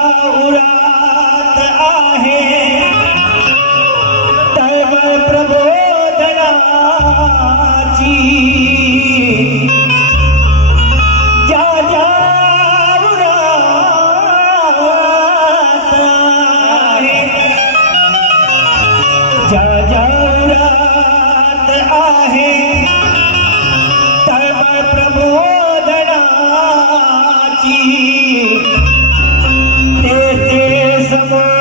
उरात आहे तव प्रबोधनाची जा जा उरात आहे जा जा उरात आहे तव प्रबोधनाची तेथे समोर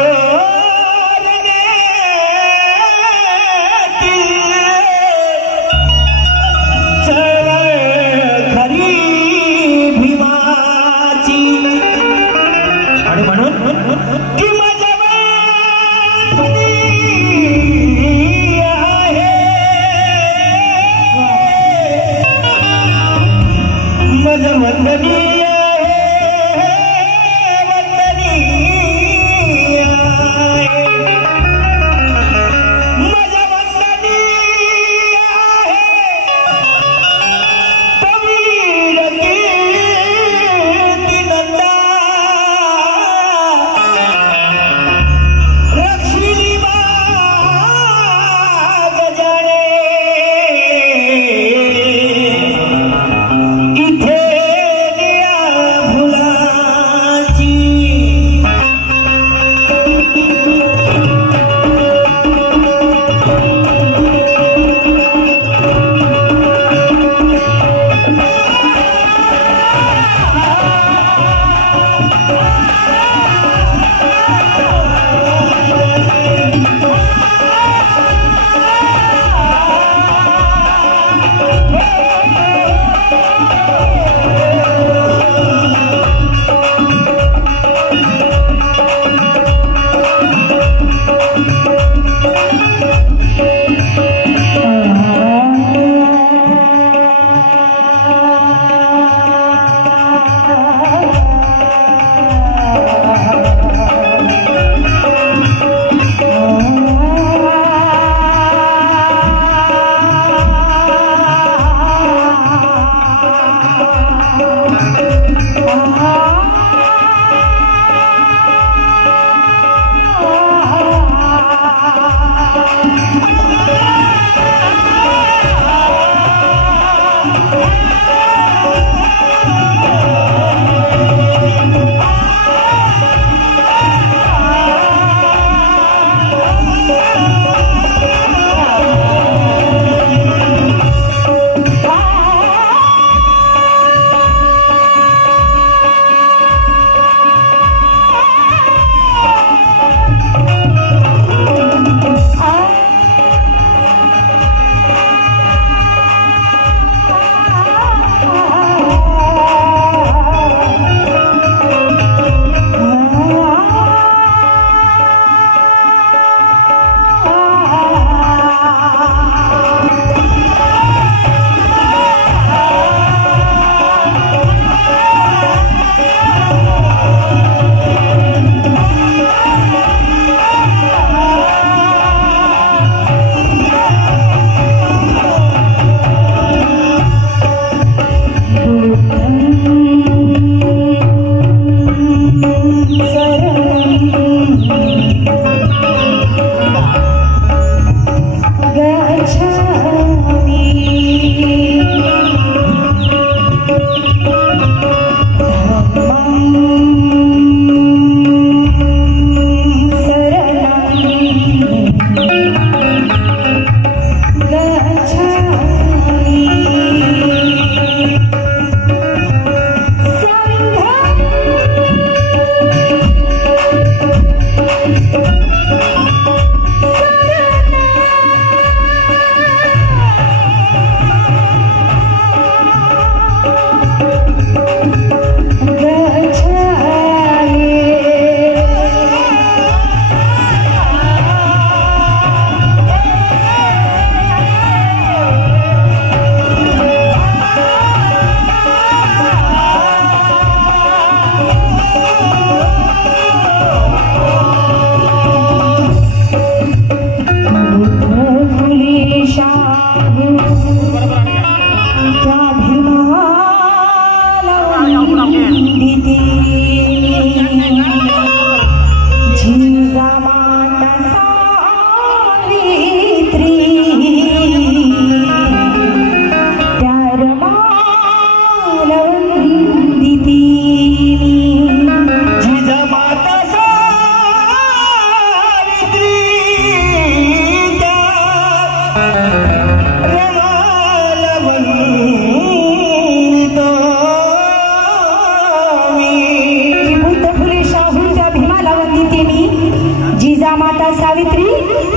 जिजामाता सावित्री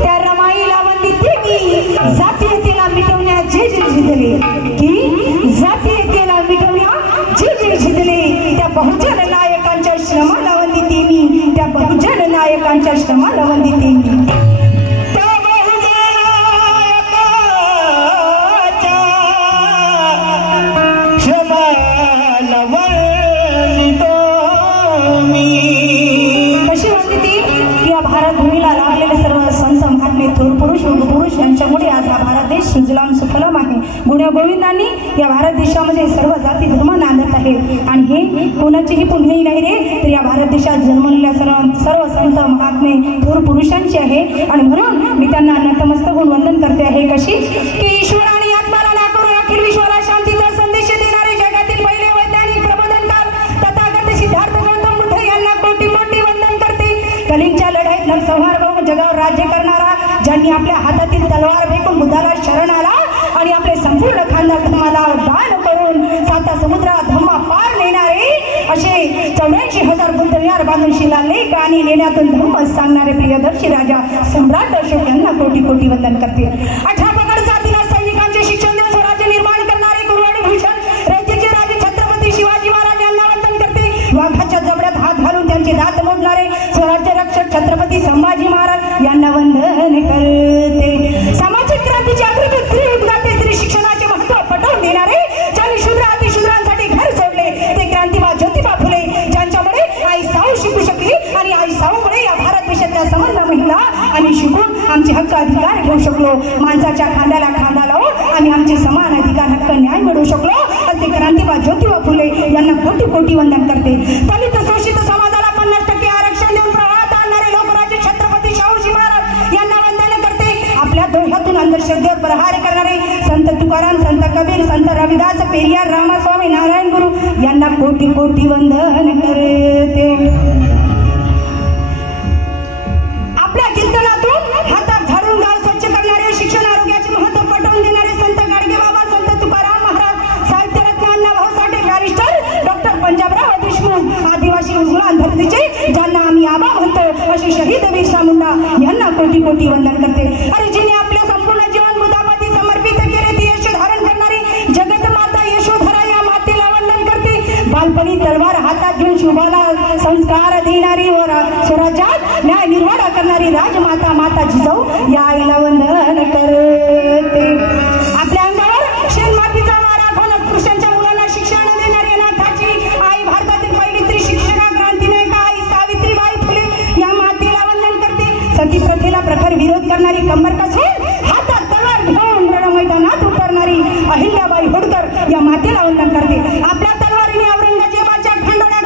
त्या रमाईला वंदिते मी जातीयतेला मिटवण्या जे जे झिजले की जातीयतेला मिटवण्या जे जे झिजले त्या बहुजन नायकांच्या श्रमाला वंदिते मी त्या बहुजन नायकांच्या श्रमाला वंदिते मी पुरुष यांच्यामुळे आज हा भारत देश सुजलाम सुफलाम आहे. गुण्यागोविंदांनी या भारत देशामध्ये सर्व जाती धर्म नांदत आहे आणि हे कोणाचेही पुण्यही नाही रे, तर या भारत देशात जन्मलेल्या सर्व संत महात्मे थोर पुरुषांची आहे. आणि म्हणून मी त्यांना नतमस्तक होऊन वंदन करते आहे. कशी की ईश्वराने आत्माला ना करून अखिल विश्वाला शांतीचा संदेश देणारे जगातील पहिले वैज्ञानिक प्रबोधनकार तथागत सिद्धार्थ गौतम बुद्ध यांना कोटी कोटी वंदन करते. कलिंगच्या लढाईत नरसंहार होऊन जगावर राज्य करणारा, ज्यांनी आपल्या हातातील तलवार फेकून बुद्धाला शरण आला आणि आपले संपूर्ण खानदान धर्माला दान करून साता समुद्रात धम्मा पार नेणारे असे 84,000 बुद्धविहार बांधून शिलालेख आणि लेण्यातून धर्म सांगणारे प्रियदर्शी राजा सम्राट अशोक यांना कोटी कोटी वंदन करते. 18 पगड जातीला सैनिकांचे शिक्षण देऊन स्वराज्य निर्माण करणारे कुरवाडी भूषण राज्याचे राजे छत्रपती शिवाजी महाराज यांना वंदन करते. वाघाच्या जबड्यात हात घालून त्यांचे दात मोडणारे स्वराज्य रक्षक छत्रपती संभाजी महाराज यांना वंदन करते. सामाजिक क्रांतीचे अग्रदूत स्त्री उद्गाते, स्त्री शिक्षणाचे महत्त्व पटवून देणारे, ज्यांनी शूद्र अतिशूद्रांसाठी घर सोडले ते क्रांतिबा ज्योतिबा फुले, ज्यांच्यामुळे आई साऊ शिकू शकली आणि आई साऊमुळे या भारत देशातल्या समर्थ महिला आम्ही शिकून आमचे हक्क अधिकार घेऊ शकलो. माणसाच्या खांद्याला खांदा लावून आम्ही आमचे समान अधिकार हक्क न्याय मिळवू शकलो. असे क्रांतिबा ज्योतिबा फुले यांना कोटी कोटी वंदन करते. दलित शोषित समाजाला 50% आरक्षण देऊन प्रवाहात आणणारे लोकराज्य छत्रपती शाहूजी महाराज यांना वंदन करते. आपल्या दोह्यातून अंधश्रद्धेवर प्रहार करणारे संत तुकाराम, संत कबीर, संत रविदास, पेरियार, रामास्वामी, नारायण गुरु यांना कोटी कोटी वंदन करते. आपल्या कीर्तनातून हातात झाडून गाव स्वच्छ करणारे, शिक्षण आरोग्याचे महत्त्व पटवून देणारे संत गाडगे बाबा, संत तुकाराम महाराज, साहित्यरत्न अण्णाभाऊ साठे, बॅरिस्टर डॉक्टर पंजाबराव देशमुख, आदिवासी उजळा धरतीचे ज्यांना आम्ही आबा म्हणतो असे शहीद बिरसा मुंडा यांना कोटी कोटी वंदन करते. अरे जिने आपले संपूर्ण जीवन बुद्धापाशी समर्पित केले ती यश धारण करणारी जगत माता यशोधरा या मातेला वंदन करते. बालपणी तलवार हातात घेऊन शुभाला संस्कार देणारी व स्वराज्यात न्याय निर्वाडा करणारी राजमाता माता जिजाऊ या आईला वंदन करते. आपल्या अंगावर शेणमातीचा वारा घालत पुरुषांच्या मुलांना शिक्षण देणारी अनाथाची आई, भारतातील पहिली स्त्री शिक्षिका क्रांतिनायक आई सावित्रीबाई फुले या मातेला वंदन करते. सती प्रथेला प्रखर विरोध करणारी, कंबर कसून हातात तलवार घेऊन रणमैदानात उतरणारी अहिल्याबाई होळकर या मातेला वंदन करते. आपल्या तलवारीने औरंगजेबाच्या खंडोळ्या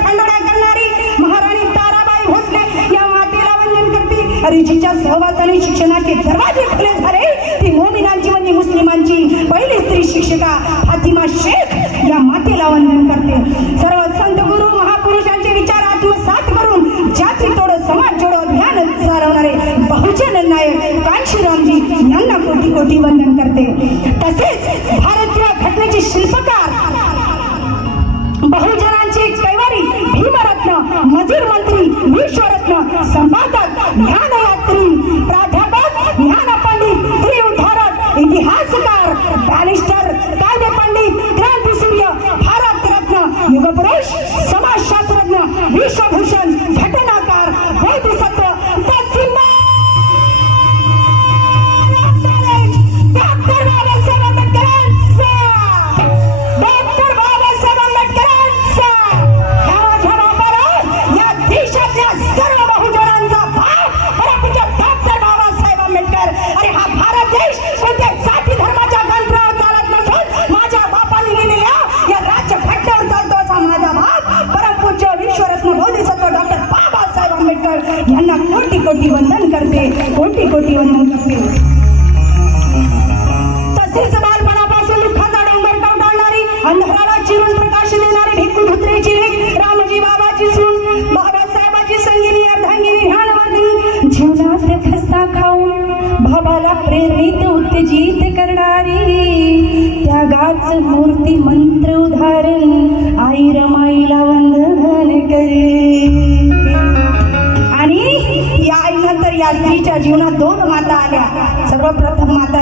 करणारी महाराणी ताराबाई भोसले या मातेला वंदन करते. जिच्या सहवासाने शिक्षणाचे दरवाजे खुले झाले ती मोमिनांची म्हणजे मुस्लिमांची पहिली स्त्री शिक्षिका फातिमा शेख या मातेला वंदन करते. सर्व संत गुरु महापुरुषांचे विचार आत्मसात करून जाती तोड समाज जोडो अभियान चालवणारे बहुजन नायक कांशीरामजी यांना कोटी कोटी वंदन करते. तसेच भारतीय घटनेचे शिल्पकार, बहुजनांचे कैवारी, भीमरत्न, मजूर मंत्री, विश्वरत्न, संपादक, ज्ञानयात्री, प्राध्यापक, ज्ञानपंडित, स्त्री उद्धारक, इतिहासकार, बॅरिस्टर, कायदे पंडित, क्रांतीसूर्य, भारतरत्न, युगपुरुष, समाजशास्त्रज्ञ, विश्वभूषण, घटनाकार, बोधिसत्व, यांना कोटी कोटी वंदन करते, कोटी कोटी वंदन करते. तसेच बालपणापासून दुःखाचा डोंगर कवटाळणारी, अंधाराला चिरून प्रकाश देणारी भिक्खू धुत्रेची लेक, रामजी बाबाची सून, बाबासाहेबाची संगिनी, अर्धांगिनी, ध्यानवर्धिनी, जीवनात खस्ता खाऊन बाबाला प्रेरित उत्तेजित करणारी त्यागाच मूर्ती मंत्र उदाहरण आई रमाईला वंदन करे. आणि या आईनंतर या स्त्रीच्या जीवनात दोन माता आल्या. सर्वप्रथम माता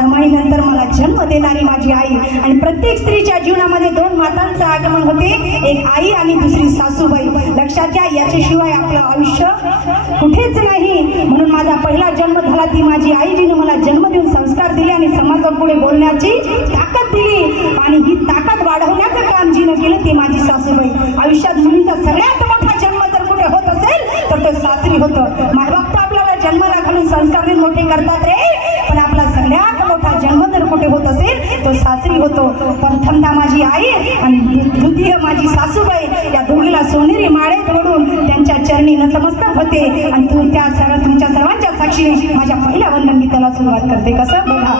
रमाई नंतर मला जन्म देणारी माझी आई. आणि प्रत्येक स्त्रीच्या जीवनामध्ये दोन मातांचं आगमन होते, एक आई आणि दुसरी सासूबाई. लक्षात घ्या, याच्याशिवाय आपलं आयुष्य कुठेच नाही. म्हणून माझा पहिला जन्म झाला ती माझी आई, जिने मला जन्म देऊन संस्कार दिले आणि समाजापुढे बोलण्याची ताकद दिली. आणि ही ताकद वाढवण्याचं काम जिने केलं ती माझी सासूबाई. आयुष्यात मुलींचा सगळ्यात मोठा जन्म जर कुठे होत असेल तर तो सासरी होतं. मायबाप तर आपल्याला जन्माला घालून संस्कार मोठे करतात रे, पण आपला सगळ्यात मोठा जन्म जर कुठे होत असेल तो सासरी होतो. प्रथमता माझी आई आणि द्वितीय माझी सासूबाई, या दोघीला सोनेरी माळे तोडून त्यांच्या चरणी नतमस्तक होते. आणि तुमच्या सर्वांच्या साक्षीने माझ्या पहिल्या वंदन गीताला सुरुवात करते. कसं बघा,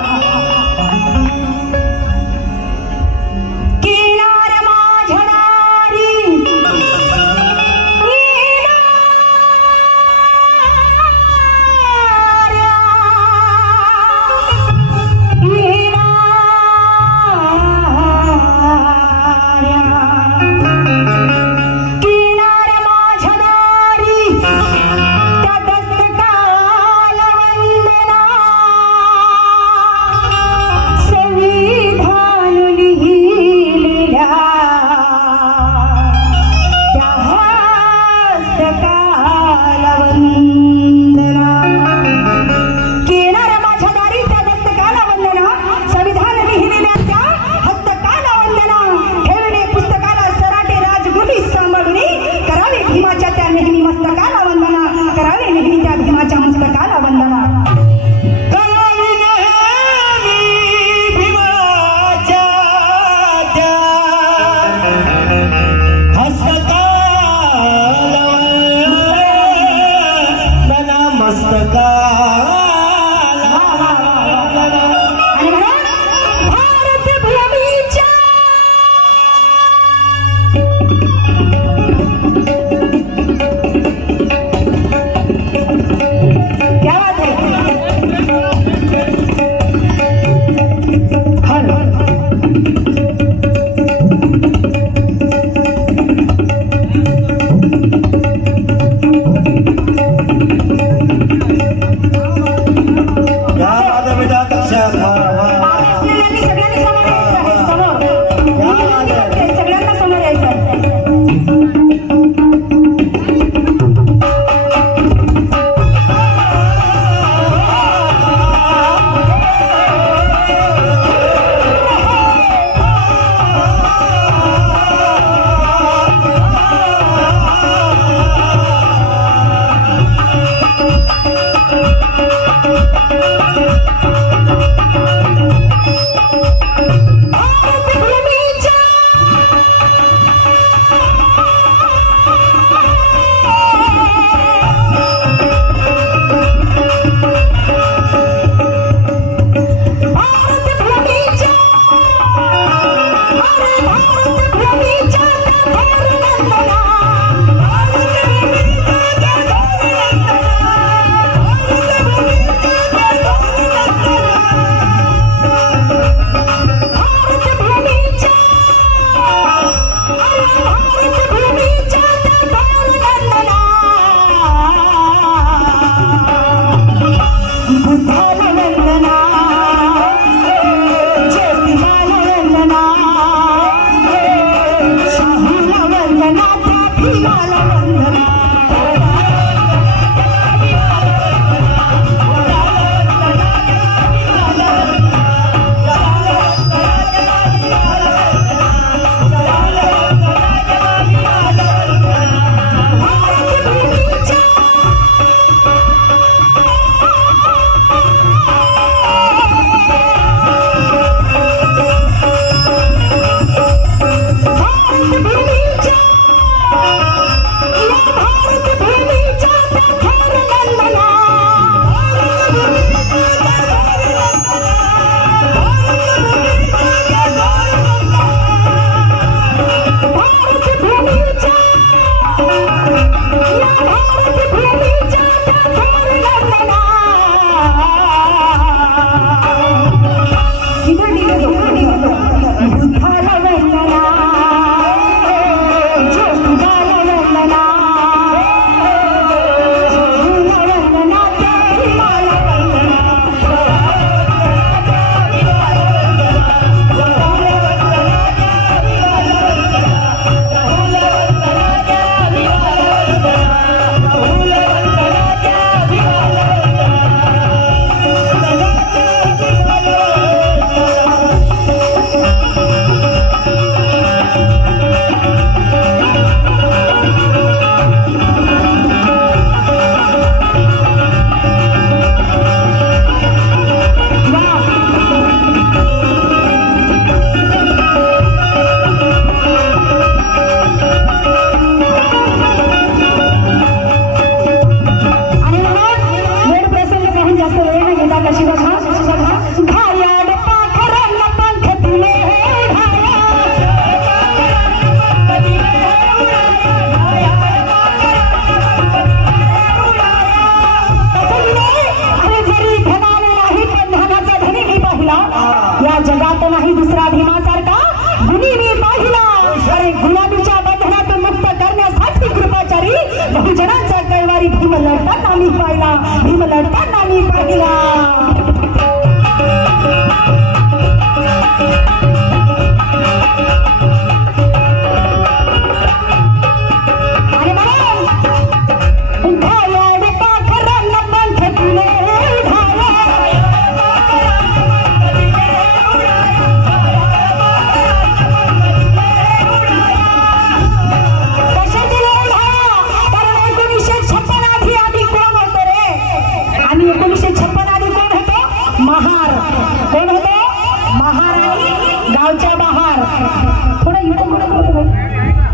भीम लढताना मी पाहिला, भीम लढताना मी पाहिला.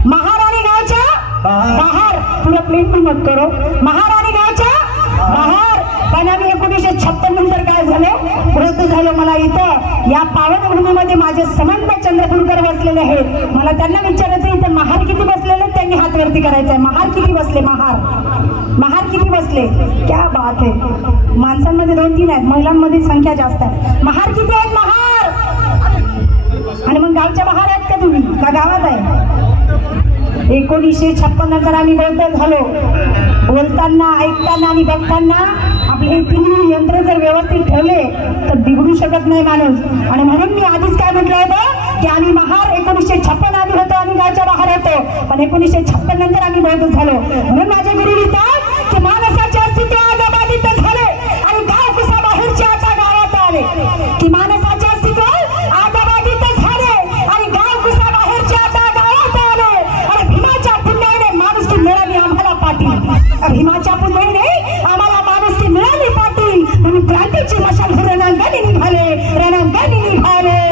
महाराणी गावच्या बाहेर पुढे प्लेन पण मत करो. महाराणी गावच्या बाहेर पण आम्ही 1956 नंतर काय झालं मृत झालं. मला इथं या पावनभूमीमध्ये माझे समंत चंद्रपूरकर बसलेले आहेत. मला त्यांना विचारायचं इथं महार किती बसलेले, त्यांनी हात वरती करायचा. महार किती बसले, महार किती बसले. क्या बात आहे. माणसांमध्ये 2-3 आहेत, महिलांमध्ये संख्या जास्त आहे. महार किती आहेत महार. आणि मग गावच्या बाहेर आहेत का तुम्ही का गावात आहे. 1956 नंतर आम्ही बोलत झालो. बोलताना ऐकताना आणि बघताना आपले हे 3 यंत्र जर व्यवस्थित ठेवले तर बिघडू शकत नाही माणूस. आणि म्हणून मी आधीच काय म्हटलं होतं की आम्ही महार 1956 आधी होतो आणि गावच्या बाहेर होतो. पण 1956 नंतर आम्ही बोलत झालो. म्हणून माझे गुरु लिहितात की माणसाचे अस्तित्व आजाबाधित झाले आणि गाव कुसा बाहेरचे आता गावात आले. की माणसाचे अस्तित्व आजाबाधित झाले आणि गाव कुसा बाहेरचे आता गावात आले. आणि भीमाच्या पुण्याने माणुसकी मिळाली आम्हाला पाटील. भीमाच्या पुण्याने आम्हाला माणुसकी मिळाली पाटील. म्हणून क्रांतीची मशाल रणांगणी निघाले, रणांगणी निघाले.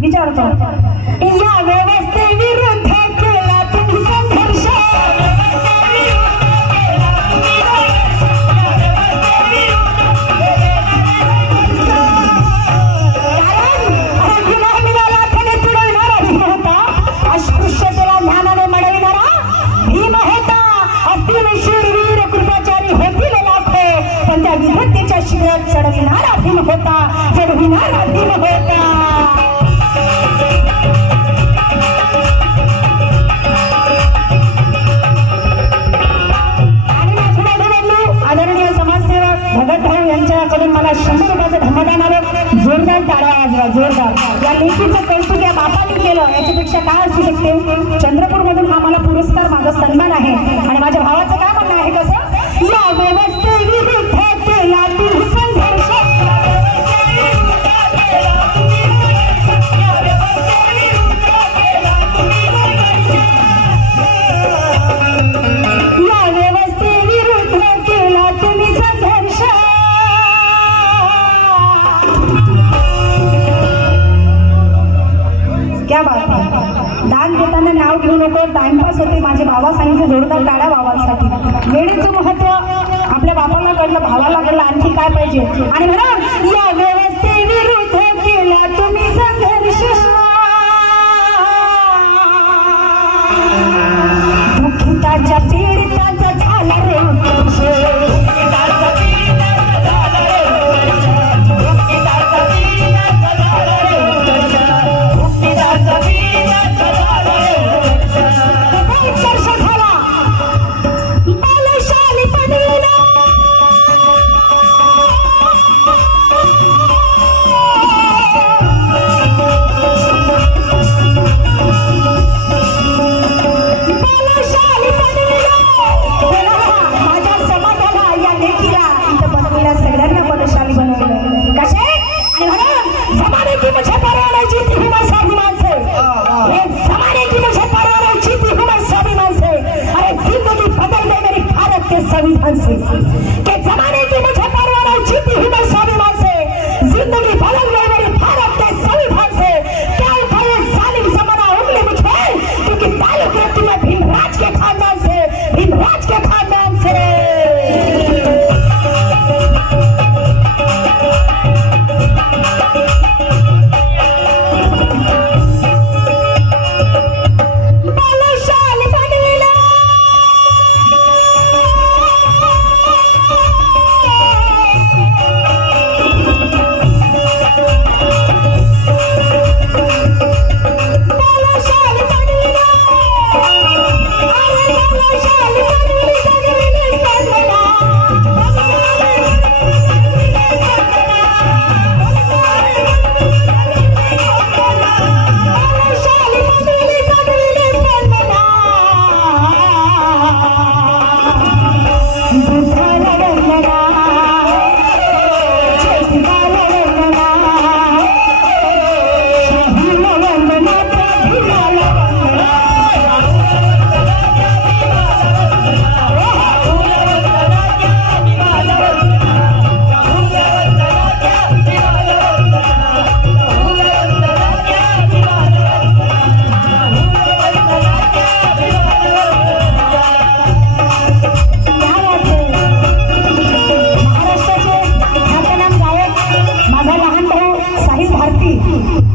विचारतो या व्यवस्थेविरुद्ध केला तुम्ही संघर्ष. अस्पृश्यतेला ज्ञानाने मडविणारा भीम होता. अब्दुल शूरवीर कृपाचारी होतील लाखो, पण त्या विधतेच्या शिबिरात चढविणारा भीम होता, चढविणारा भीम होता. आदरणीय समाजसेवक भगत भाऊ यांच्याकडून मला 100 रुपयाचं धमदान आलं. जोरदार टाळ्या वाजवा, जोरदार. या लेखीचं कौतुक आहे आणि माझ्या भावाचं काय म्हणणं आहे कसं या व्यवस्थेविरुद्ध केला तुम्ही संघर्ष क्या बात आहे दान देताना नाव घेऊ नको टाइमपास होते माझे बाबा सांगितलं जोरदार टाळ्या बाबांसाठी वेळेचं महत्व आपल्या बाबाला कळलं भावाला कळलं आणखी काय पाहिजे आणि म्हणा या व्यवस्थेविरुद्ध केला तुम्ही संघर्ष दुःखिताच्या पीडिताचा झाला रे संविधान से के जमाने की मुझे परवाह नहीं जीती हूँ मैं स्वाभिमान से जिंदगी बदल गई मेरी भारत के संविधान से क्या उठाए जालिम जमाना उंगली मुझे क्योंकि ताल्लुक रखती मैं भीमराज के खानदान से भीमराज के खानदान से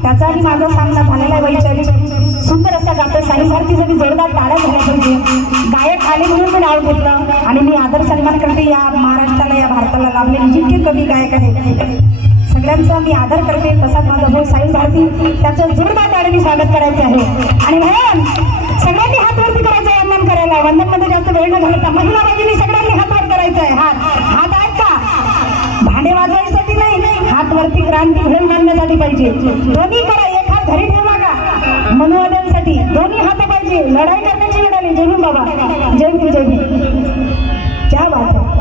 त्याचाही माझा सामना झालेला आहे वैचारिक सुंदर असा गातो साई भारतीसाठी जोरदार टाळ्या झाल्या पाहिजे गायक आले म्हणून मी नाव घेतलं आणि मी आदर सन्मान करते या महाराष्ट्राला या भारताला लाभलेले जितके कवी गायक आहेत सगळ्यांचा मी आदर करते तसाच माझा भाऊ साई भारती त्याचं जोरदार टाळ्याने स्वागत करायचं आहे आणि म्हणून सगळ्यांनी हात वरती करायचं आहे वंदन करायला वंदन मध्ये जास्त वेळ न घालता महिला भगिनी सगळ्यांनी हात वर करायचा आहे हात आहेत का भांडे वाजवायसाठी नाही हात वरती क्रांती घडवून आणण्यासाठी पाहिजे दोन्ही करा एक हात घरी ठेवा का मनोवाद्यांसाठी दोन्ही हात पाहिजे लढाई करण्याची वेळ आली जय भीम बाबा जय भीम जय भीम क्या बात आहे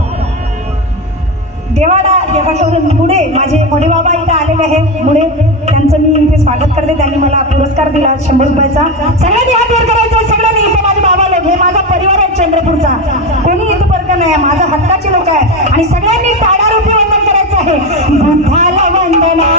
देवाकडून पुढे माझे मोठे बाबा इथं आलेले आहे पुढे त्यांचं मी इथे स्वागत करते त्यांनी मला पुरस्कार दिला 100 रुपयाचा सगळ्यांनी हात वर करायचा सगळ्यांनी इथे माझे बाबा लोक हे माझा परिवार आहे चंद्रपूरचा कोणी इथं परका नाही माझा हक्काचे लोक आहे आणि सगळ्यांनी टाळ्यारूपी वंदन करायचं आहे बुद्धाला वंदना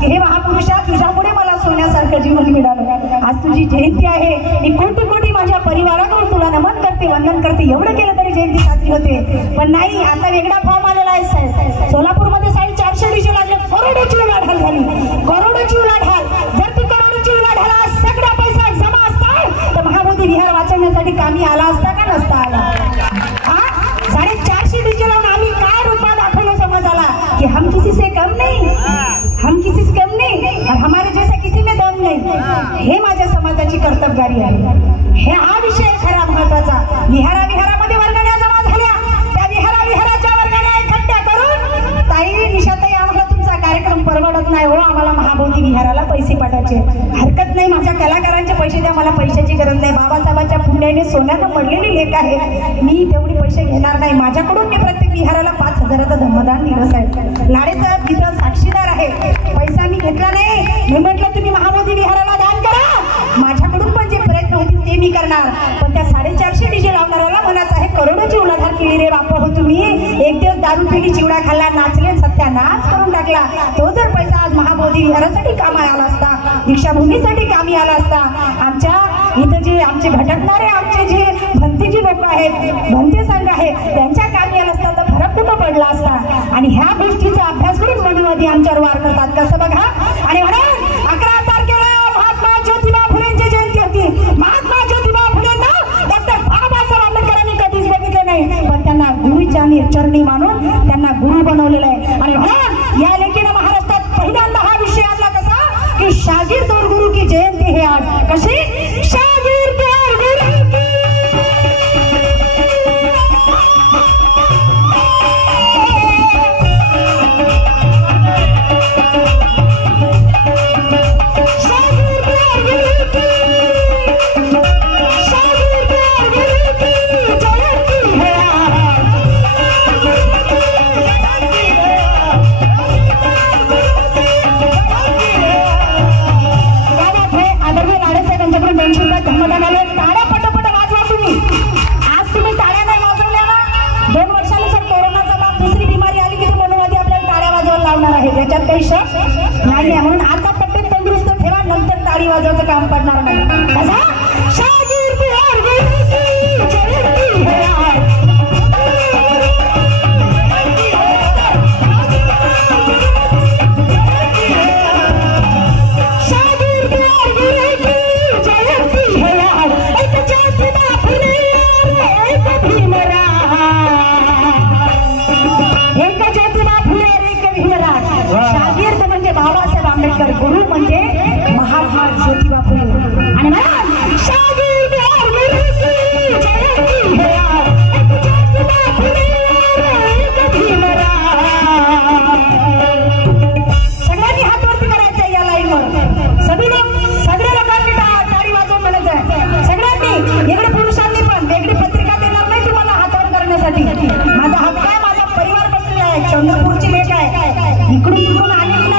की हे महापुरुषा, तुझ्यामुळे मला सोन्यासारखं जीवन मिळालं. आज तुझी जयंती आहे. मी कोटी कोटी माझ्या परिवाराकडून तुला नमन करते, वंदन करते. एवढं केलं तरी जयंती साजरी होते. पण नाही, आता वेगळा फॉर्म आलेला आहे. सोलापूरमध्ये 450 डीजे लागले. करोडोची उलाढाल झाली, करोडोची उलाढाल. जर ती करोडोची उलाढाल आज सगळा पैसा जमा असता तर महाबोधी विहार वाचवण्यासाठी कामी आला असता का नसता आला? 450 डीजे लावून आम्ही काय रूपा दाखवलं समाजाला की हम किसी से कम नहीं, हम किसी से कम नहीं और हमारे जैसा किसी में दम नहीं. हे माझ्या समाजाची कर्तबगारी आहे. हे हा विषय खरा महत्वाचा. विहारामध्ये वर्गण्या जमा झाल्या. त्या विहाराच्या वर्गण्या इकट्ठ्या करून ताई, निशाताई, आम्हाला तुमचा कार्यक्रम परवडत नाही हो, आम्हाला महाबोधी विहाराला पैसे पाठवायचे. हरकत नाही, माझ्या कलाकारांचे पैसे द्या, मला पैशाची गरज नाही. बाबासाहेबांच्या पुण्याने सोन्यानं पडलेली लेख आहे. मी तेवढे पैसे घेणार नाही. माझ्याकडून मी प्रत्येक विहाराला 5,000चा धम्मदान दिलं साहेब. लाडेसाहेब तिथं साक्षीदार आहे. पैसा मी घेतला नाही. मी म्हटलं तुम्ही महाबोधी विहाराला दान करा. माझ्याकडून पण जे प्रयत्न होतील ते मी करणार. पण त्या 450 डीजे लावणाऱ्याला म्हणायचं आहे, करोडोची उलाढाल केली रे बापा हो तुम्ही. एक दिवस दारू पिली, चिवडा खाल्ला, नाचले, सत्यानाश करून टाकला. तो जर पैसा आज महाबोधी विहारासाठी कामी आला असता, दीक्षाभूमीसाठी कामी आला असता, आमच्या इथं जे आमचे भटकणारे आमचे जे भंतीजी लोक आहेत, भंते संघ आहेत, त्यांच्या कामी आला असता तर फरक कुठं पडला असता. आणि ह्या गोष्टीचा अभ्यास करून मनुवादी आमच्यावर वार करतात. कसं बघा. आणि म्हणून 11 तारखेला महात्मा ज्योतिबा फुलेंची जयंती होती. महात्मा ज्योतिबा फुलेंना डॉक्टर बाबासाहेब आंबेडकरांनी कधीच बघितलं नाही, पण त्यांना गुरुच्या चरणी मानून त्यांना गुरु बनवलेलं आहे. आणि म्हणून या लेखीनं महाराष्ट्रात पहिल्यांदा हा विषय आणला कसा की शागिर्द और गुरु की जयंती है आज. कशी? शागिर्द और गुरु की. याच्यात काही शक नाही. म्हणून आता तब्येत तंदुरुस्त ठेवा, नंतर टाळी वाजवायचं काम पडणार नाही. कसा? शागिर्द और गुरु की जयंती है आज. शागिर्द और गुरु की जयंती है आज. एक ज्योतिबा फुले, एक भीमराव, एक ज्योतिबा फुले, एक भीमराव. शागिर्द म्हणजे बाबासाहेब आंबेडकर, गुरु म्हणजे महात्मा ज्योतिबा फुले. आणि म्हणून शागिर्द और गुरु की जयंती है आज. एक ज्योतिबा फुले, एक भीमराव. सगळ्यांनी हात वरती करायचं या लाईनवर. सगळे लोकांनी टाळी वाजवून म्हणायचं आहे. सगळ्यांनी, इकडे पुरुषांनी पण वेगळी पत्रिका देणार नाही तुम्हाला हातावर करण्यासाठी. माझा हक्क आहे, माझा परिवार बसलेला आहे. चंद्रपूरची लेख आहे, इकडून तिकडून आलेली